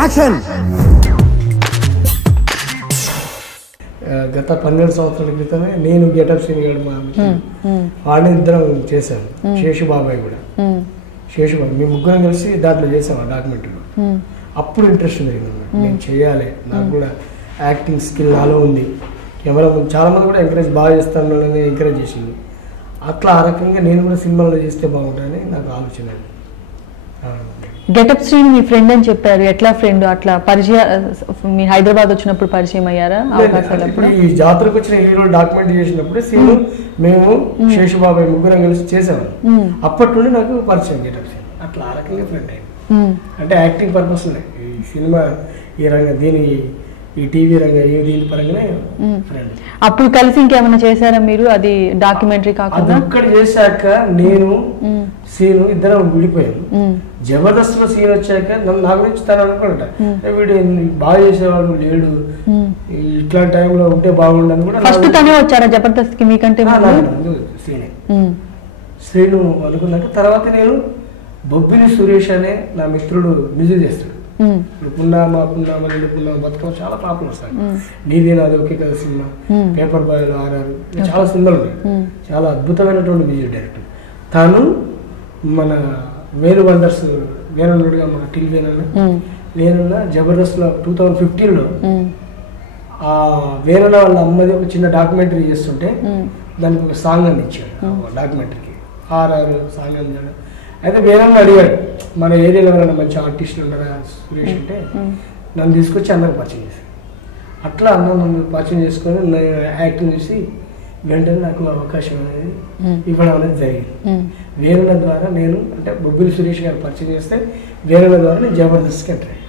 Action. గత 12 సంవత్సరాల క్రితమే నేను గెటప్ సీన్ గారు మా వాడిని ఇద్దరం చేశాను. శేషుబాబాయ్ కూడా, శేషుబాబు మేము ముగ్గురం కలిసి దాంట్లో చేసాము డాక్యుమెంటరీలో. అప్పుడు ఇంట్రెస్ట్ ఉంది నేను చేయాలి, నాకు కూడా యాక్టింగ్ స్కిల్ నాలో ఉంది. కెమెరా చాలా మంది కూడా ఎంకరేజ్ బాగా చేస్తాను అని ఎంకరేజ్ చేసింది. అట్లా ఆ రకంగా నేను కూడా సినిమాలో చేస్తే బాగుంటుందని నాకు ఆలోచన. గెటప్ శ్రీని మీ ఫ్రెండ్ అని చెప్పారు. ఎట్లా ఫ్రెండ్? అట్లా పరిచయ మీ హైదరాబాద్ వచ్చినప్పుడు పరిచయం అయ్యారా? ఈ జాతరకు వచ్చిన హీరో డాక్యుమెంట్ చేసినప్పుడు సీన్ మేము శేషుబాబాయ్ ముగ్గురం కలిసి చేసాము. అప్పటి నుండి నాకు పరిచయం గెటప్ సీన్. అట్లా ఆ రకంగా ఫ్రెండ్ అయ్యింది. అంటే యాక్టింగ్ పర్పస్ ఈ సినిమా ఈ రంగం దీని ఈ టీవీ రంగం దీని పరంగానే ఫ్రెండ్. అప్పుడు కలిసి ఇంకేమైనా చేశారా మీరు? అది డాక్యుమెంటరీ కాకుండా అక్కడ చేశాక నేను సీను ఇద్దరం విడిపోయాను. జబర్దస్త్ లో సీన్ వచ్చాక నా గురించి తను అనుకుంటా, వీడు బాగా చేసేవాడు లేడు, ఇట్లాంటి టైంలో ఉంటే బాగుండని కూడా. ఫస్ట్ తనే వచ్చారా జబర్దస్త్ కి మీకంటే? సీనే శ్రీను అనుకున్నాక తర్వాత నేను బొబ్బిలి సురేష్ అనే నా మిత్రుడు మ్యూజిక్ చేస్తాడు. ఇప్పుడు పున్నామా బతుకమ్మ చాలా పాపులర్ సార్. నీది నాది ఒకే కదా సినిమా, పేపర్ బాయ్లు, ఆర్ఆర్, చాలా సినిమాలు ఉన్నాయి. చాలా అద్భుతమైనటువంటి మ్యూజిక్ డైరెక్టర్ తాను. మన వేణు వండర్స్ వేణుగా మన టిల్ వేణున్న జబర్దస్త్లో 2015లో ఆ వేణున్న వాళ్ళ అమ్మది ఒక చిన్న డాక్యుమెంటరీ చేస్తుంటే దానికి ఒక సాంగ్ అని ఇచ్చాడు డాక్యుమెంటరీకి. ఆర్ఆర్ సాంగ్ అందించాడు. అయితే వేణున్న అడిగాడు, మన ఏరియాలో ఎవరైనా మంచి ఆర్టిస్టులు ఉన్నారా సురేష్ అంటే, నన్ను తీసుకొచ్చి అందరికి పరిచయం చేశాను. అట్లా అన్న నన్ను పరిచయం చేసుకొని యాక్టింగ్ చేసి వెంటనే నాకు అవకాశం అనేది ఇవ్వడం అనేది జరిగింది. వేణుల ద్వారా నేను అంటే బొబ్బిలి సురేష్ గారు పరిచయం చేస్తే వేణుల ద్వారా నేను జబర్దస్త్కి ఎంటర్ అయ్యాను.